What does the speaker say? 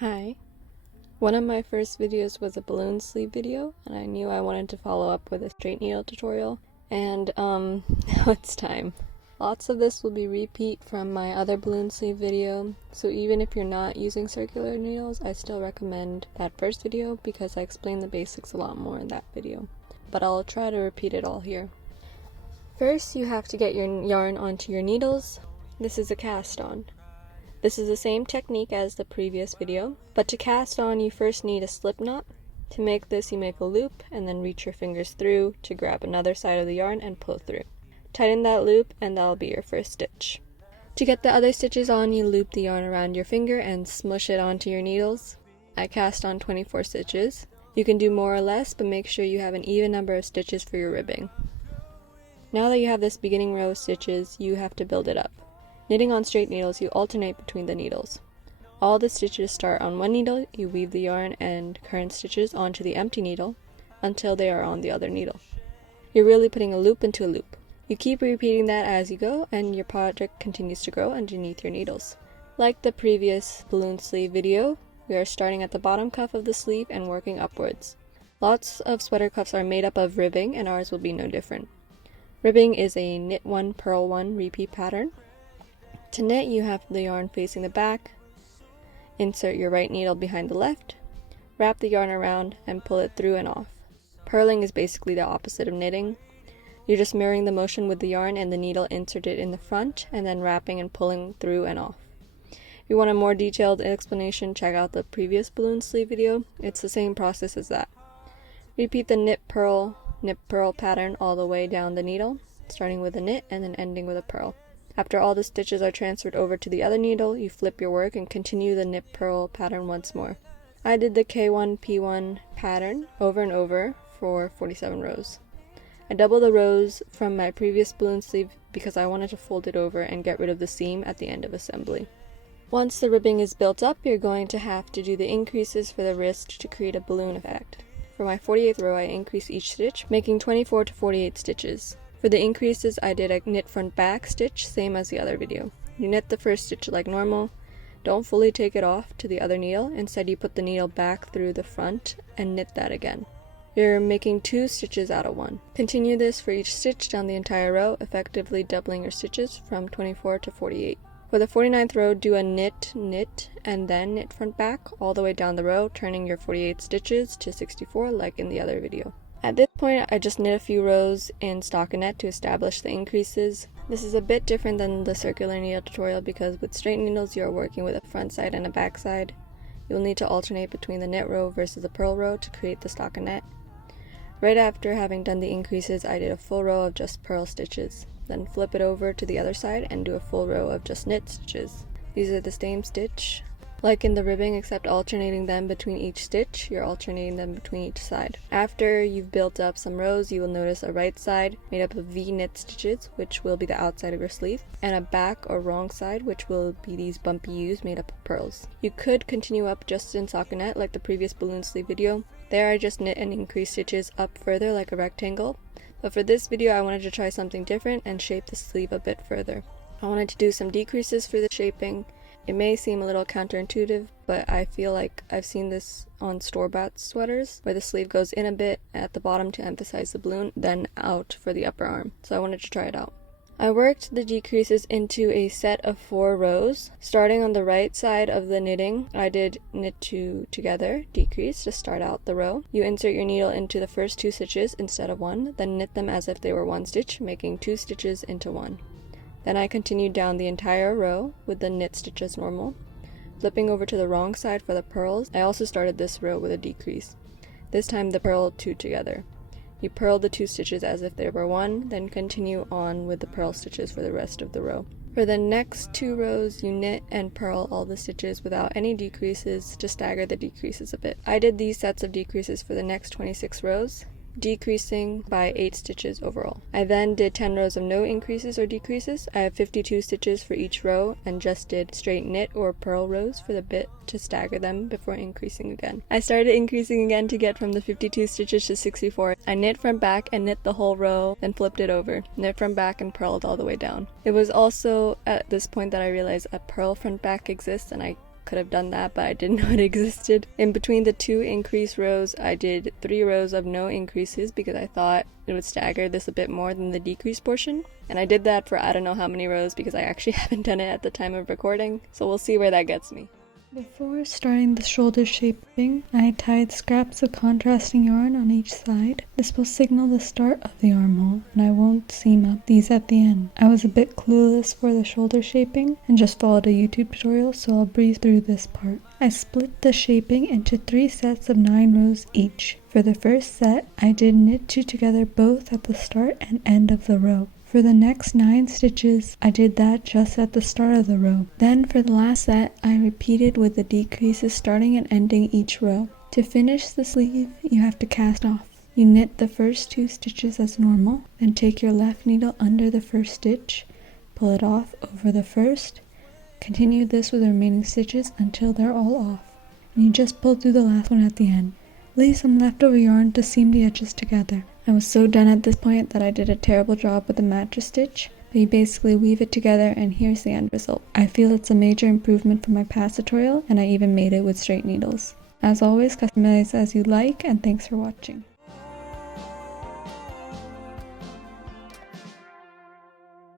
Hi. One of my first videos was a balloon sleeve video, and I knew I wanted to follow up with a straight needle tutorial, and now it's time. Lots of this will be repeat from my other balloon sleeve video, so even if you're not using circular needles, I still recommend that first video because I explained the basics a lot more in that video, but I'll try to repeat it all here. First, you have to get your yarn onto your needles. This is a cast on. This is the same technique as the previous video, but to cast on you first need a slip knot. To make this you make a loop and then reach your fingers through to grab another side of the yarn and pull through. Tighten that loop and that'll be your first stitch. To get the other stitches on, you loop the yarn around your finger and smush it onto your needles. I cast on 24 stitches. You can do more or less, but make sure you have an even number of stitches for your ribbing. Now that you have this beginning row of stitches, you have to build it up. Knitting on straight needles, you alternate between the needles. All the stitches start on one needle, you weave the yarn and current stitches onto the empty needle until they are on the other needle. You're really putting a loop into a loop. You keep repeating that as you go, and your project continues to grow underneath your needles. Like the previous balloon sleeve video, we are starting at the bottom cuff of the sleeve and working upwards. Lots of sweater cuffs are made up of ribbing, and ours will be no different. Ribbing is a knit 1, purl 1 repeat pattern. To knit, you have the yarn facing the back, insert your right needle behind the left, wrap the yarn around, and pull it through and off. Purling is basically the opposite of knitting. You're just mirroring the motion with the yarn and the needle inserted in the front, and then wrapping and pulling through and off. If you want a more detailed explanation, check out the previous balloon sleeve video. It's the same process as that. Repeat the knit purl pattern all the way down the needle, starting with a knit and then ending with a purl. After all the stitches are transferred over to the other needle, you flip your work and continue the knit purl pattern once more. I did the K1 P1 pattern over and over for 47 rows. I doubled the rows from my previous balloon sleeve because I wanted to fold it over and get rid of the seam at the end of assembly. Once the ribbing is built up, you're going to have to do the increases for the wrist to create a balloon effect. For my 48th row, I increased each stitch, making 24 to 48 stitches. For the increases, I did a knit front back stitch, same as the other video. You knit the first stitch like normal. Don't fully take it off to the other needle. Instead, you put the needle back through the front and knit that again. You're making 2 stitches out of 1. Continue this for each stitch down the entire row, effectively doubling your stitches from 24 to 48. For the 49th row, do a knit, and then knit front back all the way down the row, turning your 48 stitches to 64 like in the other video. At this point, I just knit a few rows in stockinette to establish the increases. This is a bit different than the circular needle tutorial because with straight needles you are working with a front side and a back side. You'll need to alternate between the knit row versus the purl row to create the stockinette. Right after having done the increases, I did a full row of just purl stitches. Then flip it over to the other side and do a full row of just knit stitches. These are the same stitch. Like in the ribbing, except alternating them between each stitch, you're alternating them between each side. After you've built up some rows, you will notice a right side made up of V-knit stitches, which will be the outside of your sleeve, and a back or wrong side, which will be these bumpy U's made up of purls. You could continue up just in stockinette like the previous balloon sleeve video. There I just knit and increased stitches up further like a rectangle, but for this video I wanted to try something different and shape the sleeve a bit further. I wanted to do some decreases for the shaping. It may seem a little counterintuitive, but I feel like I've seen this on store-bought sweaters, where the sleeve goes in a bit at the bottom to emphasize the balloon, then out for the upper arm, so I wanted to try it out. I worked the decreases into a set of 4 rows. Starting on the right side of the knitting, I did knit 2 together, decrease to start out the row. You insert your needle into the first 2 stitches instead of 1, then knit them as if they were 1 stitch, making 2 stitches into 1. Then I continued down the entire row with the knit stitch as normal. Flipping over to the wrong side for the purls, I also started this row with a decrease. This time the purl 2 together. You purl the 2 stitches as if they were 1, then continue on with the purl stitches for the rest of the row. For the next 2 rows, you knit and purl all the stitches without any decreases to stagger the decreases a bit. I did these sets of decreases for the next 26 rows, decreasing by 8 stitches overall. I then did 10 rows of no increases or decreases. I have 52 stitches for each row and just did straight knit or purl rows for the bit to stagger them before increasing again. I started increasing again to get from the 52 stitches to 64. I knit front back and knit the whole row, then flipped it over, knit front back and purled all the way down. It was also at this point that I realized a purl front back exists, and I could have done that, but I didn't know it existed. In between the 2 increase rows, I did 3 rows of no increases because I thought it would stagger this a bit more than the decrease portion. And I did that for I don't know how many rows because I actually haven't done it at the time of recording, so we'll see where that gets me. Before starting the shoulder shaping, I tied scraps of contrasting yarn on each side. This will signal the start of the armhole, and I won't seam up these at the end. I was a bit clueless for the shoulder shaping and just followed a YouTube tutorial, so I'll breeze through this part. I split the shaping into 3 sets of 9 rows each. For the first set, I did knit 2 together both at the start and end of the row. For the next 9 stitches, I did that just at the start of the row. Then for the last set, I repeated with the decreases starting and ending each row. To finish the sleeve, you have to cast off. You knit the first 2 stitches as normal, then take your left needle under the first stitch, pull it off over the first. Continue this with the remaining stitches until they're all off, and you just pull through the last one at the end. Leave some leftover yarn to seam the edges together. I was so done at this point that I did a terrible job with the mattress stitch, but you basically weave it together and here's the end result. I feel it's a major improvement from my past tutorial, and I even made it with straight needles. As always, customize as you like, and thanks for watching.